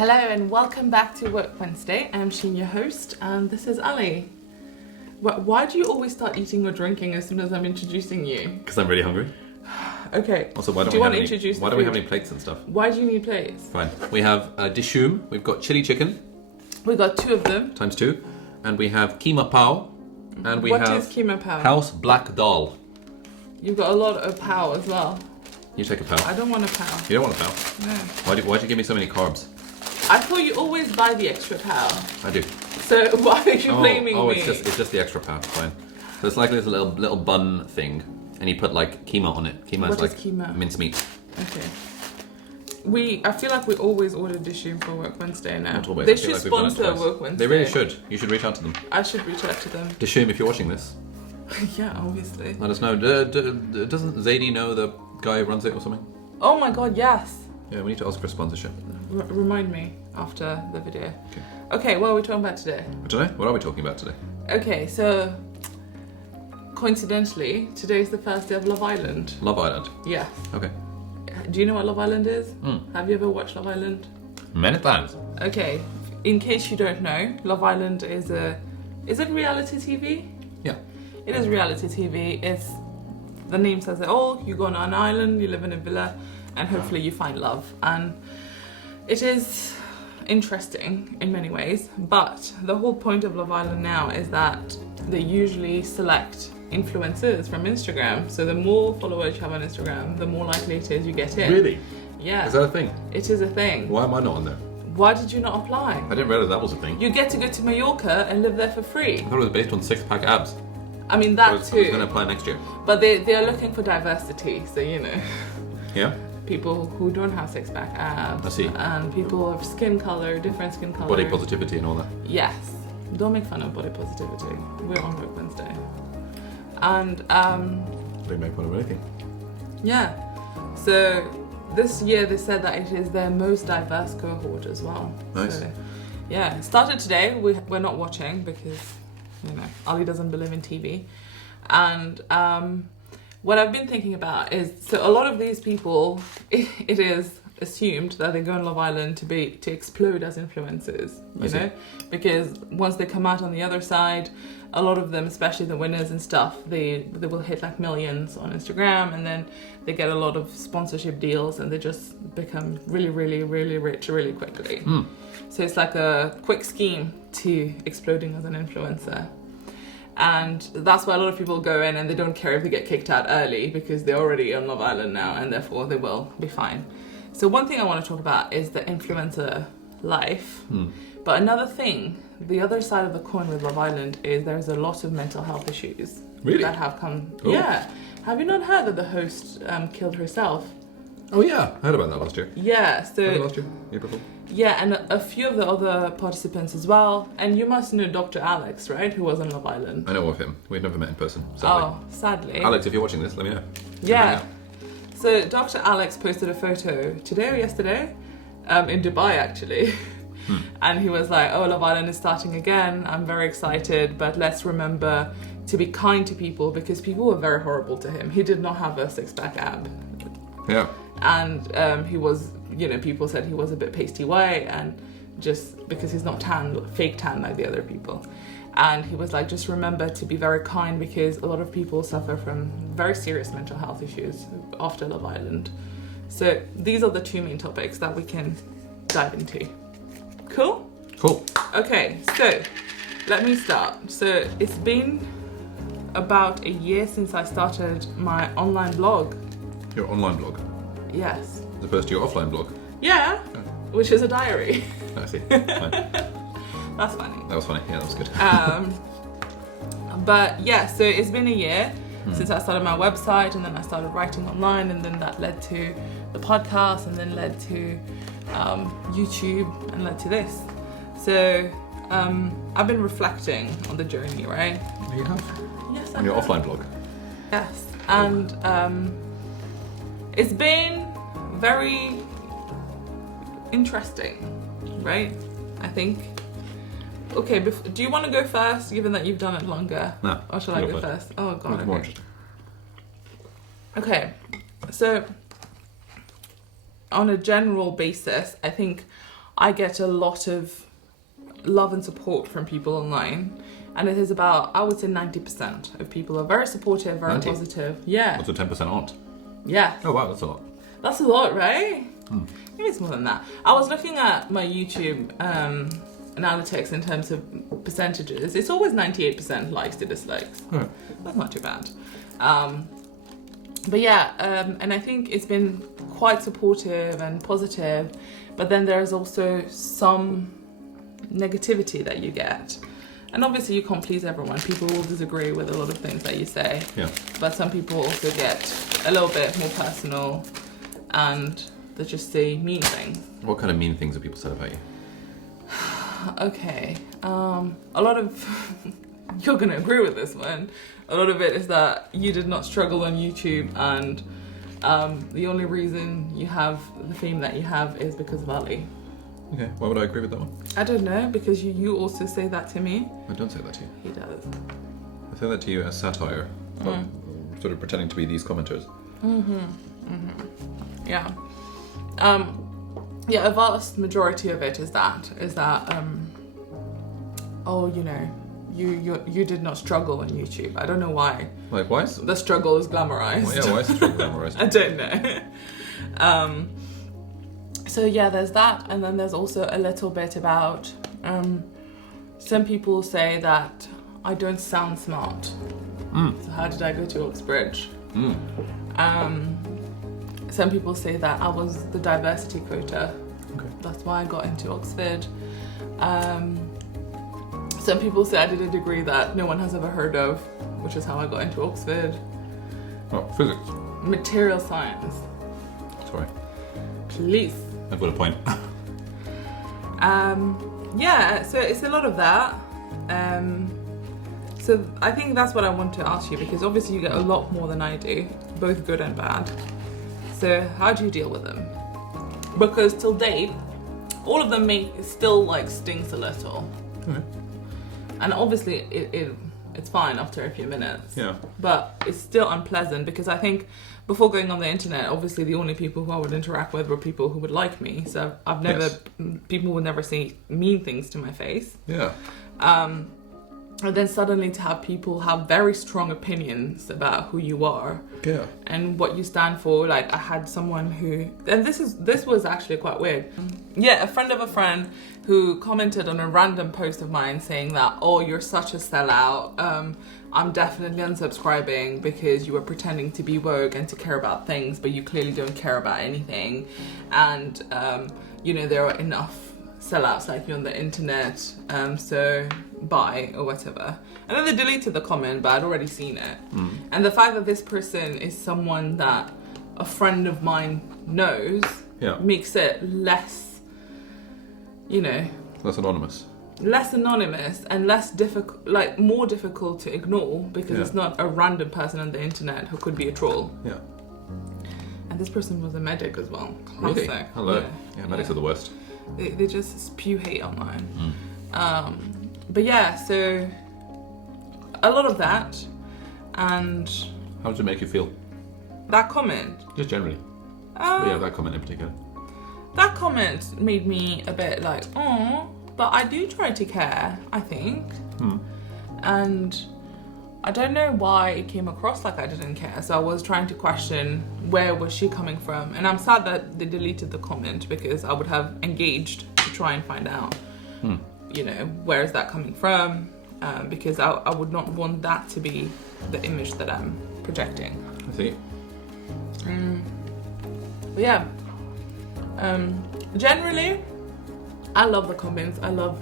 Hello and welcome back to Work Wednesday. I'm Sheen, your host, and this is Ali. Why do you always start eating or drinking as soon as I'm introducing you? Because I'm really hungry. Okay. Also, why don't we have any plates and stuff? Why do you need plates? Fine. We have dishoom. We've got chili chicken. We got 2 of them. Times 2. And we have keema pao. And we What have is keema pao? house black dal. You've got a lot of pao as well. You take a pao. I don't want a pao. You don't want a pao? No. Why'd you give me so many carbs? I thought you always buy the extra pao. I do. So why are you blaming me? It's just the extra pao. Fine. So it's like this little bun thing, and you put like keema on it. Keema What is is like keema? mincemeat. Okay. I feel like we always order dishoom for Work Wednesday now. Not always. They I feel should like we've done it sponsor twice. Work Wednesday. They really should. You should reach out to them. I should reach out to them. Dishoom, if you're watching this, Yeah, obviously. let us know. Doesn't Zadie know the guy who runs it or something? Oh my god, yes. Yeah, we need to ask for sponsorship. Remind me after the video. Okay, what are we talking about today? I don't know. What are we talking about today? Okay, so coincidentally, today's the first day of Love Island. Love Island. Yes. Okay. Do you know what Love Island is? Have you ever watched Love Island? Many times. Okay, in case you don't know, Love Island is it reality TV? Yeah. It is reality TV. The name says it all. You go on an island, you live in a villa, and hopefully you find love. And it is interesting in many ways, but the whole point of Love Island now is that they usually select influencers from Instagram. So the more followers you have on Instagram, the more likely it is you get in. Really? Yeah. Is that a thing? It is a thing. Why am I not on there? Why did you not apply? I didn't realize that was a thing. You get to go to Mallorca and live there for free. I thought it was based on 6-pack abs. I mean, I that was too. going to apply next year. But they are looking for diversity, so you know. Yeah? People who don't have 6-pack abs. I see. And people of skin color, different skin color. Body positivity and all that. Yes. Don't make fun of body positivity. We're on Work Wednesday. And They make fun of anything. yeah. So this year they said that it is their most diverse cohort as well. Nice. So, yeah. It started today. We're not watching because, you know, Ali doesn't believe in TV. And what I've been thinking about is, so a lot of these people, it is assumed that they go on Love Island to explode as influencers, you know, because once they come out on the other side, a lot of them, especially the winners and stuff, they will hit like millions on Instagram, and then they get a lot of sponsorship deals, and they just become really, really, really rich really quickly. So it's like a quick scheme to exploding as an influencer. And that's why a lot of people go in and they don't care if they get kicked out early because they're already on Love Island now, and therefore they will be fine. So one thing I want to talk about is the influencer life. But another thing, the other side of the coin with Love Island is there's a lot of mental health issues that have come. Ooh. Yeah. Have you not heard that the host killed herself? Oh yeah, I heard about that last year. Yeah, so... Last year? Year before? Yeah, and a few of the other participants as well. And you must know Dr. Alex, right? Who was on Love Island. I know of him. We've never met in person, sadly. Oh, sadly. Alex, if you're watching this, let me know. Yeah. So Dr. Alex posted a photo today or yesterday in Dubai, actually. And he was like, oh, Love Island is starting again. I'm very excited, but let's remember to be kind to people because people were very horrible to him. He did not have a 6-pack ab. Yeah. And he was, you know, people said he was a bit pasty white, and just because he's not tan, fake tan like the other people. And he was like, just remember to be very kind because a lot of people suffer from very serious mental health issues after Love Island. So these are the 2 main topics that we can dive into. Cool? Cool. Okay, so let me start. So it's been about a year since I started my online blog. Your online blog? Yes. As opposed to your offline blog? Yeah, which is a diary. I see. Fine. That's funny. That was funny. Yeah, that was good. But yeah, so it's been a year since I started my website, and then I started writing online, and then that led to the podcast, and then led to YouTube, and led to this. So I've been reflecting on the journey, right? You have? Yes, On your offline blog? Yes, and it's been very interesting, right? I think. Okay, do you want to go first, given that you've done it longer? No. Or shall I go first? Oh, God. It's more Okay. interesting. Okay, so on a general basis, I think I get a lot of love and support from people online. And it is about, I would say 90% of people are very supportive, very 90? positive. Yeah. What's the 10% aren't? Yeah. Oh wow, that's a lot. That's a lot, right? Maybe it's more than that. I was looking at my YouTube analytics in terms of percentages. It's always 98% likes to dislikes. Right. That's not too bad. But yeah, and I think it's been quite supportive and positive, but then there's also some negativity that you get. And obviously you can't please everyone. People will disagree with a lot of things that you say. Yeah. But some people also get a little bit more personal and they just say mean things. What kind of mean things have people said about you? Okay. A lot of... You're going to agree with this one. A lot of it is that you did not struggle on YouTube and the only reason you have the fame that you have is because of Ali. Okay, why would I agree with that one? I don't know, because you also say that to me. I don't say that to you. He does. I say that to you as satire, but sort of pretending to be these commenters. Yeah. Yeah, a vast majority of it is that oh, you know, you did not struggle on YouTube. I don't know why. Like, why? The struggle is glamorized. Well, yeah, why is the struggle glamorized? I don't know. So yeah, there's that, and then there's also a little bit about some people say that I don't sound smart. So how did I go to OxBridge? Some people say that I was the diversity quota. Okay. That's why I got into Oxford. Some people say I did a degree that no one has ever heard of, which is how I got into Oxford. Oh, physics. Material science. Sorry. Please. I've got a point. Yeah, so it's a lot of that. So I think that's what I want to ask you, because obviously you get a lot more than I do, both good and bad. So how do you deal with them? Because till date, all of them still like stings a little. Okay. And obviously it's fine after a few minutes. Yeah. But it's still unpleasant because I think before going on the internet, obviously the only people who I would interact with were people who would like me. So I've never, people would never say mean things to my face. Yeah. And then suddenly to have people have very strong opinions about who you are. Yeah. And what you stand for. Like I had someone who, and this was actually quite weird. Yeah, a friend of a friend who commented on a random post of mine saying that, oh, you're such a sellout. I'm definitely unsubscribing because you were pretending to be woke and to care about things, but you clearly don't care about anything. And, you know, there are enough sellouts like you on the internet, so bye or whatever. And then they deleted the comment, but I'd already seen it. And the fact that this person is someone that a friend of mine knows makes it less, you know, less anonymous and less difficult, like more difficult to ignore because it's not a random person on the internet who could be a troll. Yeah. And this person was a medic as well. Classic. Really? Hello. Yeah, medics are the worst. They just spew hate online. But yeah, so a lot of that. And how did it make you feel? That comment? Just generally. Yeah, that comment in particular. That comment made me a bit like, oh, but I do try to care, I think. And I don't know why it came across like I didn't care. So I was trying to question where was she coming from. And I'm sad that they deleted the comment because I would have engaged to try and find out, you know, where is that coming from? Because I would not want that to be the image that I'm projecting. I see. But yeah. Generally, I love the comments. I love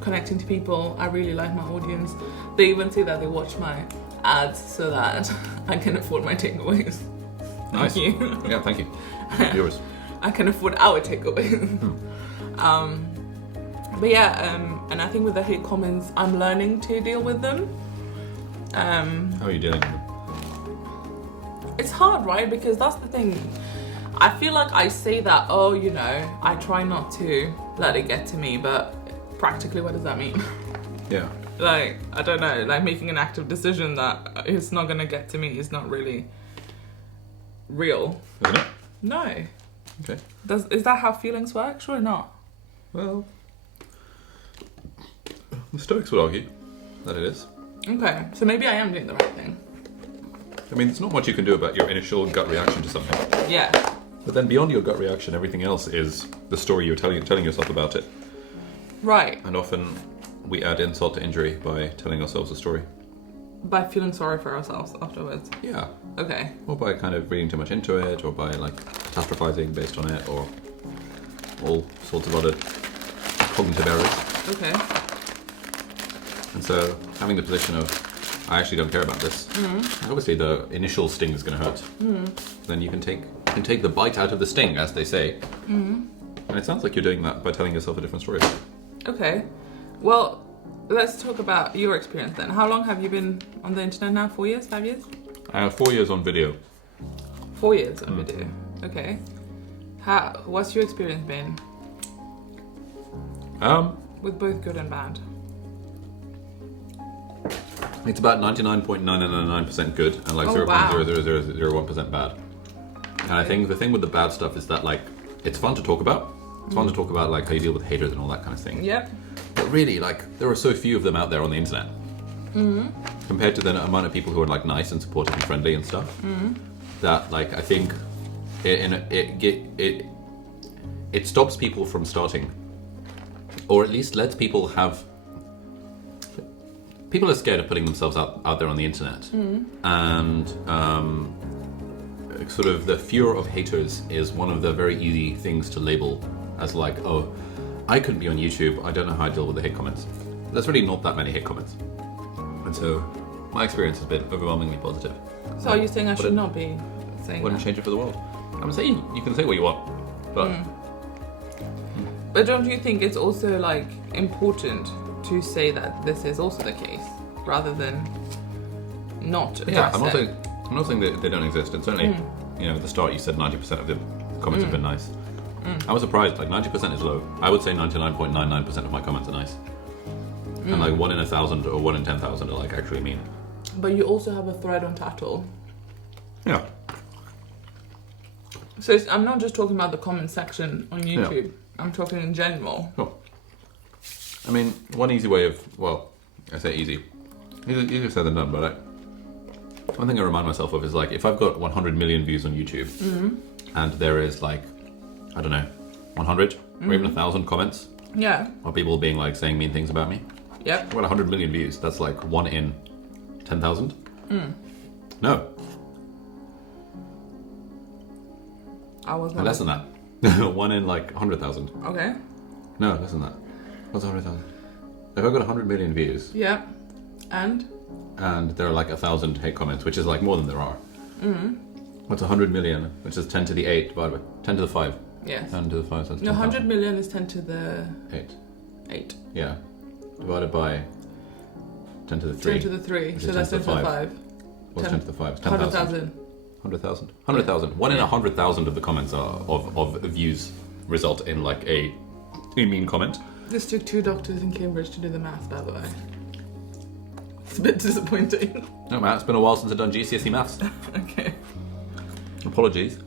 connecting to people. I really like my audience. They even say that they watch my ads so that I can afford my takeaways. Nice. Thank you. Yeah, thank you. Yours. I can afford our takeaways. But yeah, and I think with the hate comments, I'm learning to deal with them. How are you dealing with them? It's hard, right? Because that's the thing. I feel like I say that, oh, you know, I try not to let it get to me, but practically what does that mean? Yeah. Like, I don't know, like making an active decision that it's not going to get to me is not really real. Isn't it? No. Okay. Is that how feelings work? Surely not. Well, the Stoics would argue that it is. Okay, so maybe I am doing the right thing. I mean, there's not much you can do about your initial gut reaction to something. Yeah. But then beyond your gut reaction, everything else is the story you're telling yourself about it. Right. And often we add insult to injury by telling ourselves a story. By feeling sorry for ourselves afterwards. Yeah. Okay. Or by kind of reading too much into it, or by like catastrophizing based on it, or all sorts of other cognitive errors. Okay. And so having the position of, I actually don't care about this. Obviously the initial sting is going to hurt. Then you can take the bite out of the sting, as they say. And it sounds like you're doing that by telling yourself a different story. Okay. Well, let's talk about your experience then. How long have you been on the internet now? 4 years? 5 years? 4 years on video. 4 years on video. Okay. What's your experience been? With both good and bad. It's about 99.999% good and like 0.00001% bad. And I think the thing with the bad stuff is that like it's fun to talk about. It's fun to talk about like how you deal with haters and all that kind of thing. Yep. But really, like there are so few of them out there on the internet. Compared to the amount of people who are like nice and supportive and friendly and stuff. That like I think it stops people from starting, or at least lets people have. People are scared of putting themselves out there on the internet, and sort of the fear of haters is one of the very easy things to label as like, oh, I couldn't be on YouTube, I don't know how I deal with the hate comments. There's really not that many hate comments, and so my experience has been overwhelmingly positive. So are you saying I should not be saying Wouldn't that? change it for the world. I'm saying you can say what you want, but But don't you think it's also like important to say that this is also the case, rather than not address it? I'm not saying that they don't exist. And certainly, at the start you said 90% of the comments have been nice. I was surprised. Like 90% is low. I would say 99.99% of my comments are nice, and like 1 in 1,000 or 1 in 10,000 are like actually mean. But you also have a thread on Tattle. Yeah. So I'm not just talking about the comment section on YouTube. Yeah. I'm talking in general. Sure. I mean, one easy way of, I say easy. Easier said than done, but one thing I remind myself of is like, if I've got 100 million views on YouTube, and there is like, I don't know, 100 or even 1,000 comments. Yeah. Or people being like saying mean things about me. Yep. I've got 100 million views. That's like 1 in 10,000. No. I was not. Less than that. 1 in like 100,000. Okay. No, less than that. What's 100,000? If I've got 100 million views. Yeah. And there are like 1,000 hate comments, which is like more than there are. What's 100 million? Which is 10 to the 8 divided by 10 to the 5. Yes. 10 to the 5. So that's 100 10,000. million is 10 to the 8. 8. Yeah. Divided by 10 to the 3. 10 to the 3. Which So is that's 10 to the 5. What's 10 to the 5? 100,000. 100,000. 100,000. 1 in 100,000 of the comments of views result in like a mean comment. This took 2 doctors in Cambridge to do the math, by the way. It's a bit disappointing. No, man, it's been a while since I've done GCSE maths. Okay. Apologies.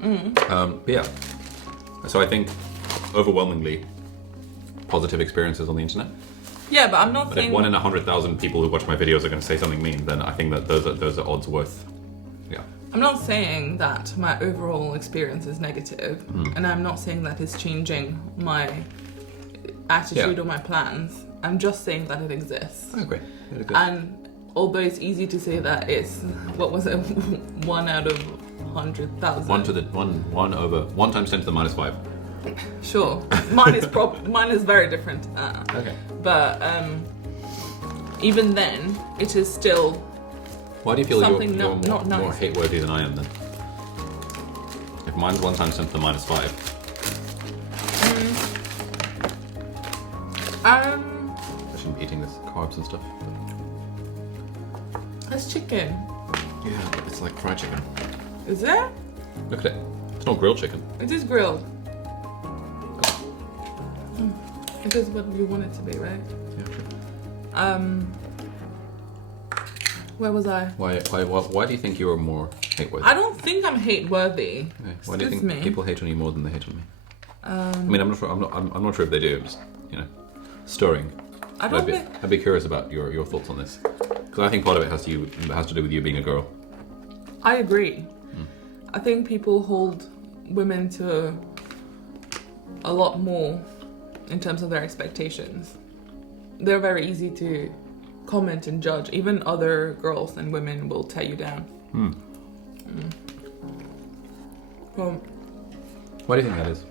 But yeah. So I think overwhelmingly positive experiences on the internet. Yeah, but I'm not But saying... if 1 in 100,000 people who watch my videos are going to say something mean, then I think that those are odds worth. Yeah. I'm not saying that my overall experience is negative, and I'm not saying that it's changing my attitude or my plans. I'm just saying that it exists. I agree. And although it's easy to say that it's, what was it, 1 out of 100,000. 1 times 10 to the minus 5. Sure. Mine is very different. Okay. But even then, it is still... Why do you feel something you're not more nice. hate-worthy than I am then? If mine's 1 times 10 to the minus 5. I shouldn't be eating this carbs and stuff. That's chicken. Yeah, it's like fried chicken. Is it? Look at it. It's not grilled chicken. It is grilled. It is what you want it to be, right? Yeah, sure. Where was I? Why do you think you're more hate-worthy? I don't think I'm hate-worthy. Okay. Why do you think people hate on you more than they hate on me? I mean, I'm not sure. I'm not sure if they do. I'm just, stirring. I don't think... I'd be curious about your thoughts on this, because I think part of it has to do with you being a girl. I agree. I think people hold women to a lot more in terms of their expectations. They're very easy to comment and judge. Even other girls and women will tear you down. Well, why do you think that is?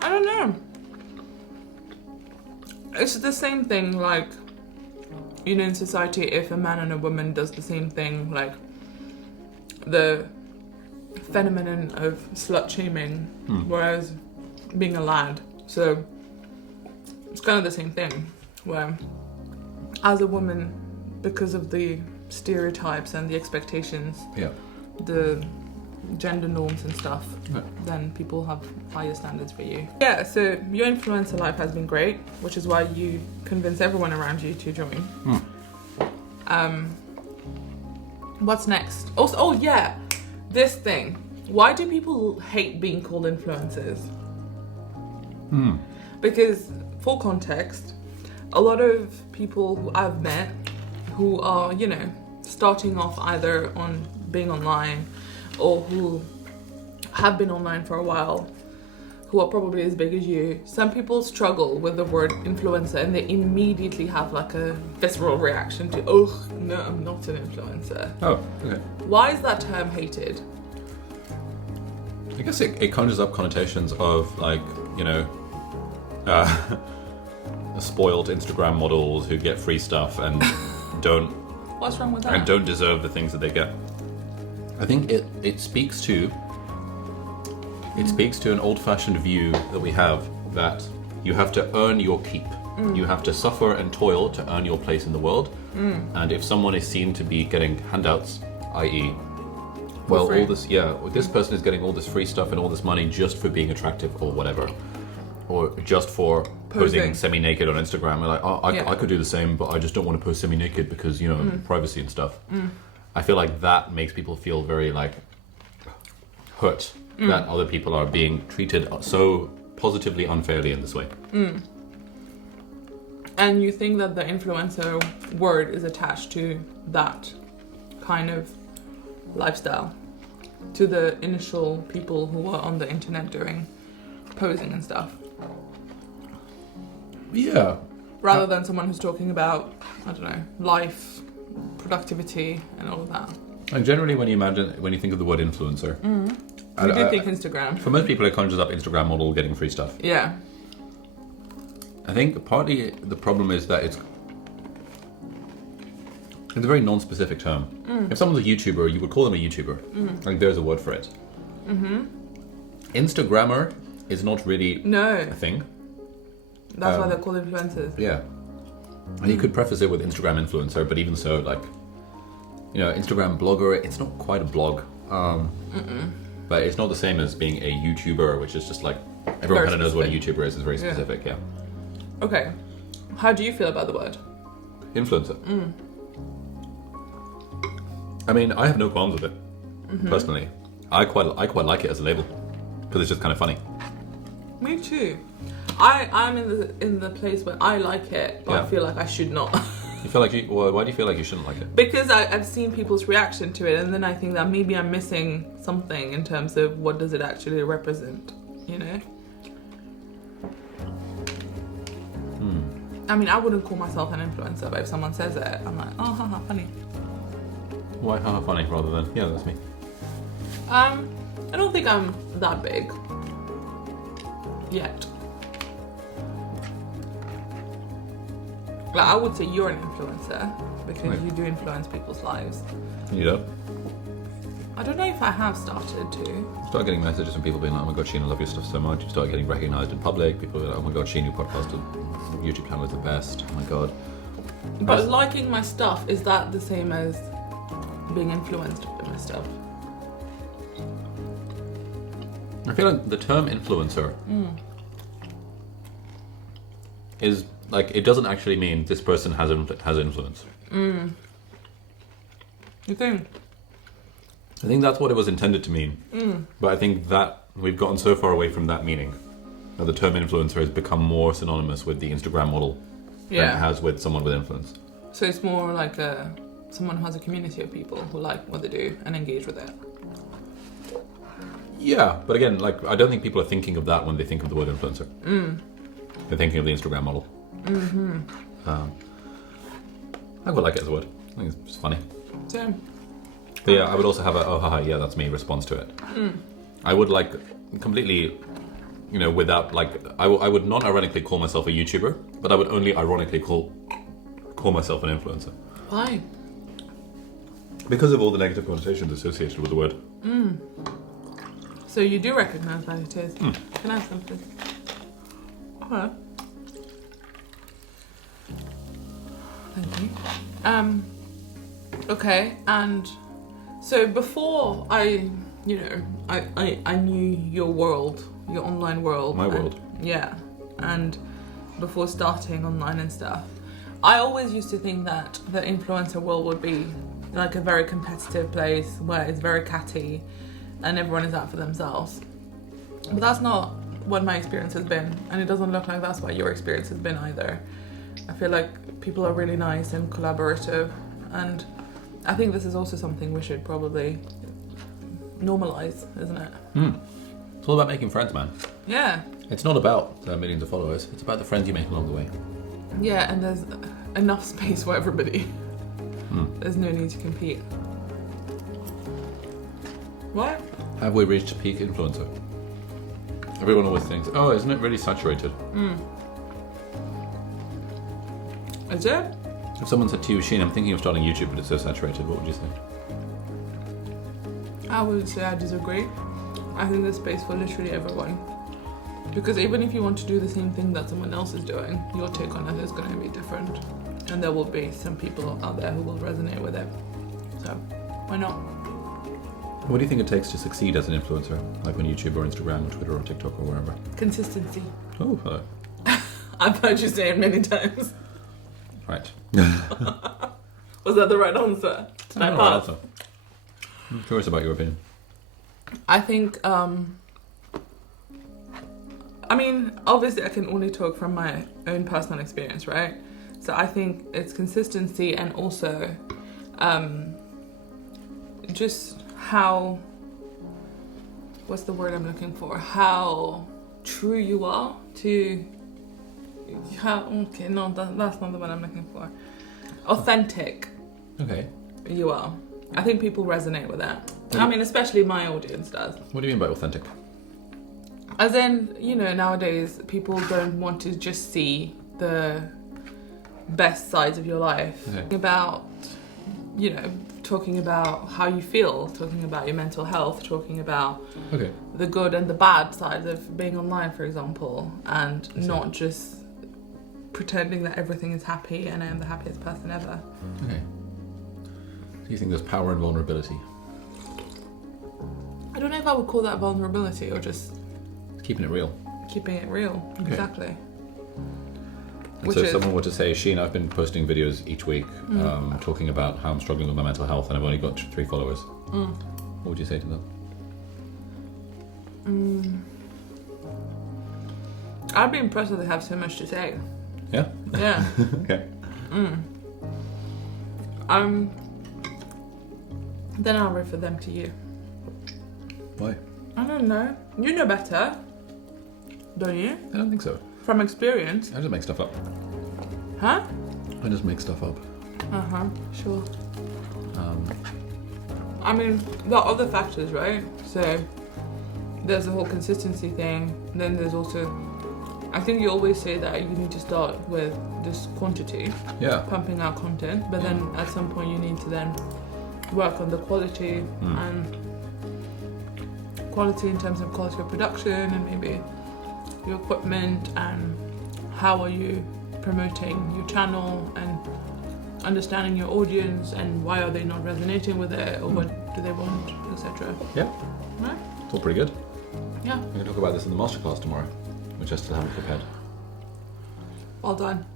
I don't know. It's the same thing, like, in society, if a man and a woman does the same thing, like the phenomenon of slut shaming, whereas being a lad. So it's kind of the same thing, where as a woman, because of the stereotypes and the expectations, the gender norms and stuff, then people have higher standards for you. Yeah, so your influencer life has been great, which is why you convince everyone around you to join. What's next? Also, this thing. Why do people hate being called influencers? Because, for context, a lot of people who I've met who are, starting off either on being online or who have been online for a while, who are probably as big as you, some people struggle with the word influencer and they immediately have like a visceral reaction to, oh, no, I'm not an influencer. Oh, okay. Why is that term hated? I guess it conjures up connotations of, like, spoiled Instagram models who get free stuff and don't... What's wrong with that? And don't deserve the things that they get. I think it speaks to an old-fashioned view that we have, that you have to earn your keep. You have to suffer and toil to earn your place in the world. And if someone is seen to be getting handouts, i.e., well, free. This person is getting all this free stuff and all this money just for being attractive or whatever, or just for posing semi-naked on Instagram. And like, I could do the same, but I just don't want to post semi-naked because privacy and stuff. I feel like that makes people feel very like hurt that other people are being treated so positively unfairly in this way. And you think that the influencer word is attached to that kind of lifestyle, to the initial people who were on the internet doing posing and stuff? Yeah. Rather than someone who's talking about, I don't know, life, productivity, and all of that. And generally, when you think of the word influencer, I do think Instagram. For most people, it conjures up Instagram model getting free stuff. Yeah. I think partly the problem is that it's a very non-specific term. If someone's a YouTuber, you would call them a YouTuber. Like, there's a word for it. Instagrammer is not really a thing. That's why they're called influencers. Yeah. And you could preface it with Instagram influencer, but even so, like, Instagram blogger, it's not quite a blog. But it's not the same as being a YouTuber, which is just like, everyone kind of knows what a YouTuber is. It's very specific, yeah. Okay. How do you feel about the word? Influencer. I mean, I have no qualms with it, personally. I quite like it as a label, because it's just kind of funny. Me too. I'm in the place where I like it, but I feel like I should not. You feel like why do you feel like you shouldn't like it? Because I've seen people's reaction to it, and then I think that maybe I'm missing something in terms of what does it actually represent, I mean, I wouldn't call myself an influencer, but if someone says it, I'm like, oh, haha, funny. Why haha funny rather than, yeah, that's me? I don't think I'm that big. Yet. Like, I would say you're an influencer because you do influence people's lives. You don't? I don't know if I have started to. You start getting messages from people being like, oh my god, Sheen, I love your stuff so much. You start getting recognised in public. People are like, oh my god, Sheen, your podcast, YouTube channel is the best. Oh my god. But liking my stuff, is that the same as being influenced by my stuff? I feel like the term influencer is like, it doesn't actually mean this person has influence. You think? I think that's what it was intended to mean. But I think that we've gotten so far away from that meaning that the term influencer has become more synonymous with the Instagram model than it has with someone with influence. So it's more like someone who has a community of people who like what they do and engage with it. Yeah, but again, like I don't think people are thinking of that when they think of the word influencer. They're thinking of the Instagram model. I quite like it as a word. I think it's funny. Same. But yeah, I would also have a oh haha yeah that's me response to it. I would like completely, without like I would not ironically call myself a YouTuber, but I would only ironically call myself an influencer. Why? Because of all the negative connotations associated with the word. So you do recognise that it is. Can I have some, please? Okay. Thank you. Okay, and so before I knew your world, your online world. My world. Yeah, and before starting online and stuff, I always used to think that the influencer world would be like a very competitive place where it's very catty and everyone is out for themselves. But that's not what my experience has been, and it doesn't look like that's what your experience has been either. I feel like people are really nice and collaborative, and I think this is also something we should probably normalize, isn't it? It's all about making friends, man. Yeah. It's not about millions of followers. It's about the friends you make along the way. Yeah, and there's enough space for everybody. There's no need to compete. What? Have we reached peak influencer? Everyone always thinks, oh, isn't it really saturated? Is it? If someone said to you, Sheen, I'm thinking of starting YouTube, but it's so saturated, what would you say? I would say I disagree. I think there's space for literally everyone. Because even if you want to do the same thing that someone else is doing, your take on it is going to be different. And there will be some people out there who will resonate with it. So, why not? What do you think it takes to succeed as an influencer? Like on YouTube or Instagram or Twitter or TikTok or wherever? Consistency. Oh, hello. I've heard you say it many times. Right. Was that the right answer? Did I pass? I'm curious about your opinion. I think, obviously I can only talk from my own personal experience, right? So I think it's consistency and also just how, what's the word I'm looking for? How true you are to, that's not the one I'm looking for. Authentic. Okay. You are. I think people resonate with that. Especially my audience does. What do you mean by authentic? As in, nowadays people don't want to just see the best sides of your life. Okay. Talking about how you feel, talking about your mental health, talking about the good and the bad sides of being online, for example, and not just pretending that everything is happy and I am the happiest person ever. Okay. Do you think there's power in vulnerability? I don't know if I would call that vulnerability or just keeping it real. Keeping it real, exactly. And so if someone were to say, Sheen, I've been posting videos each week talking about how I'm struggling with my mental health and I've only got 3 followers. What would you say to that? I'd be impressed that they have so much to say. Yeah? Yeah. Okay. Then I'll refer them to you. Why? I don't know. You know better, don't you? I don't think so. From experience. I just make stuff up. Huh? I just make stuff up. Sure. There are other factors, right? So there's the whole consistency thing. Then there's also, I think you always say that you need to start with this quantity. Yeah. Pumping out content, but then at some point you need to then work on the quality and quality in terms of quality of production and maybe your equipment and how are you promoting your channel and understanding your audience and why are they not resonating with it or what do they want, etc. Yeah. Right? It's all pretty good. Yeah. We're going to talk about this in the masterclass tomorrow, which I still haven't prepared. Well done.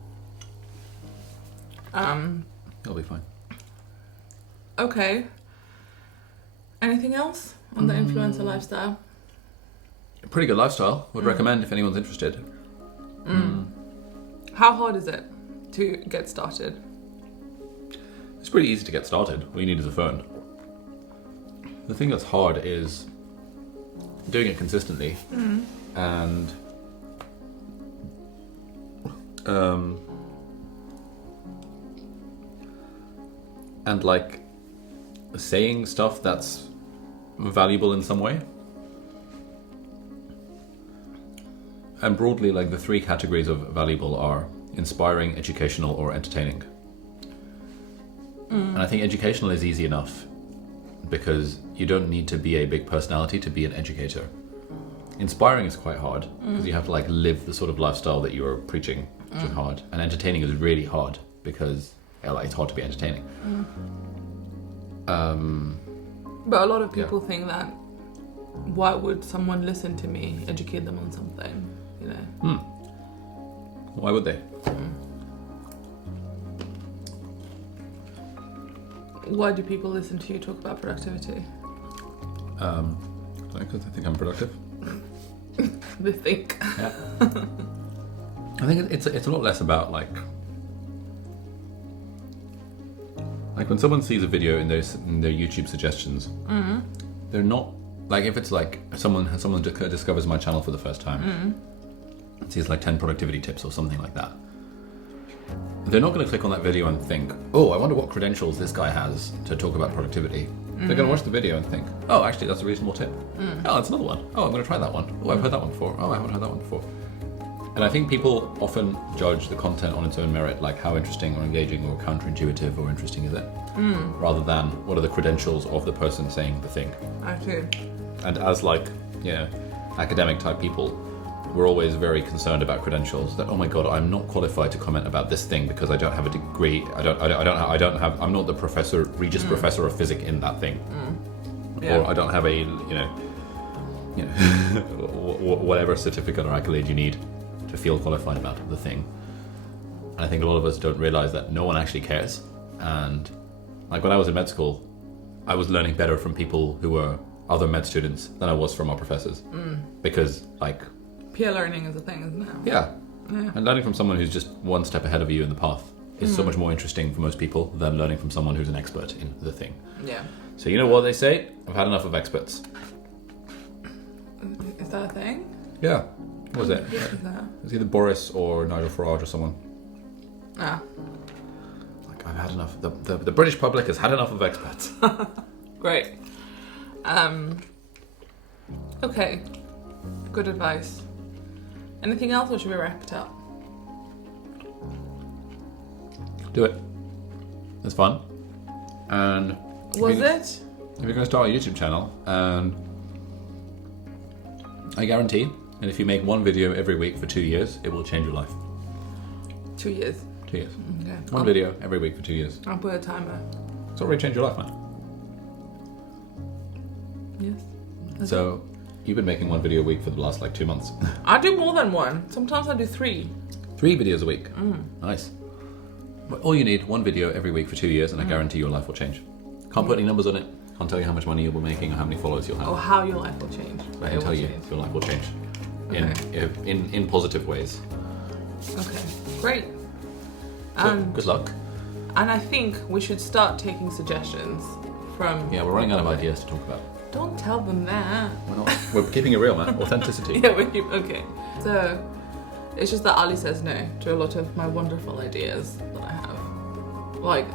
It'll be fine. Okay. Anything else on the influencer lifestyle? A pretty good lifestyle. Would recommend if anyone's interested. How hard is it to get started? It's pretty easy to get started. All you need is a phone. The thing that's hard is doing it consistently and like saying stuff that's valuable in some way. And broadly, like the three categories of valuable are inspiring, educational, or entertaining. And I think educational is easy enough because you don't need to be a big personality to be an educator. Inspiring is quite hard because you have to like live the sort of lifestyle that you're preaching, which is hard. And entertaining is really hard because it's hard to be entertaining. But a lot of people think that why would someone listen to me, educate them on something, you know? Why would they? Why do people listen to you talk about productivity? Because I think I'm productive. They think. Yeah. I think it's a lot less about like when someone sees a video in their YouTube suggestions, they're not like if it's like someone discovers my channel for the first time, sees like 10 productivity tips or something like that. They're not going to click on that video and think, oh, I wonder what credentials this guy has to talk about productivity. They're going to watch the video and think, oh, actually, that's a reasonable tip. Oh, that's another one. Oh, I'm going to try that one. Oh, I've heard that one before. Oh, I haven't heard that one before. And I think people often judge the content on its own merit, like how interesting or engaging or counterintuitive or interesting is it, rather than what are the credentials of the person saying the thing. I do. And as like, academic type people, we're always very concerned about credentials. That, oh my god, I'm not qualified to comment about this thing because I don't have a degree. I'm not the professor, Regis Professor of Physics in that thing, or I don't have a whatever certificate or accolade you need to feel qualified about the thing. And I think a lot of us don't realize that no one actually cares. And like when I was in med school, I was learning better from people who were other med students than I was from our professors, because like. Peer learning is a thing, isn't it? Yeah. And learning from someone who's just one step ahead of you in the path is so much more interesting for most people than learning from someone who's an expert in the thing. Yeah. So you know what they say? I've had enough of experts. Is that a thing? Yeah. What was it? What is that? It was either Boris or Nigel Farage or someone. Ah. Like, I've had enough. The British public has had enough of experts. Great. Okay. Good advice. Anything else, or should we wrap it up? Do it. It's fun. And Was it? If you're going to start a YouTube channel, and I guarantee, and if you make one video every week for 2 years, it will change your life. 2 years. 2 years. Okay. One video every week for 2 years. I'll put a timer. It's already changed your life now. Yes. So you've been making one video a week for the last 2 months. I do more than one. Sometimes I do 3. 3 videos a week. Nice. But all you need, one video every week for 2 years, and I guarantee your life will change. Can't put any numbers on it. Can't tell you how much money you'll be making or how many followers you'll have. Or how your life will change. I can tell you your life will change. In positive ways. Okay, great. So, good luck. And I think we should start taking suggestions from... Yeah, we're running out of ideas to talk about. Don't tell them that. We're not. We're keeping it real, man. Authenticity. Yeah, okay. So, it's just that Ali says no to a lot of my wonderful ideas that I have. Like,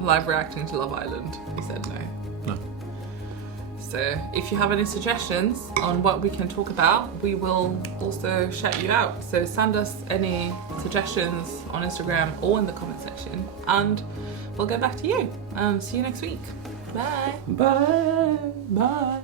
live reacting to Love Island. He said no. No. So, if you have any suggestions on what we can talk about, we will also shout you out. So, send us any suggestions on Instagram or in the comment section, and we'll get back to you. See you next week. Bye. Bye. Bye.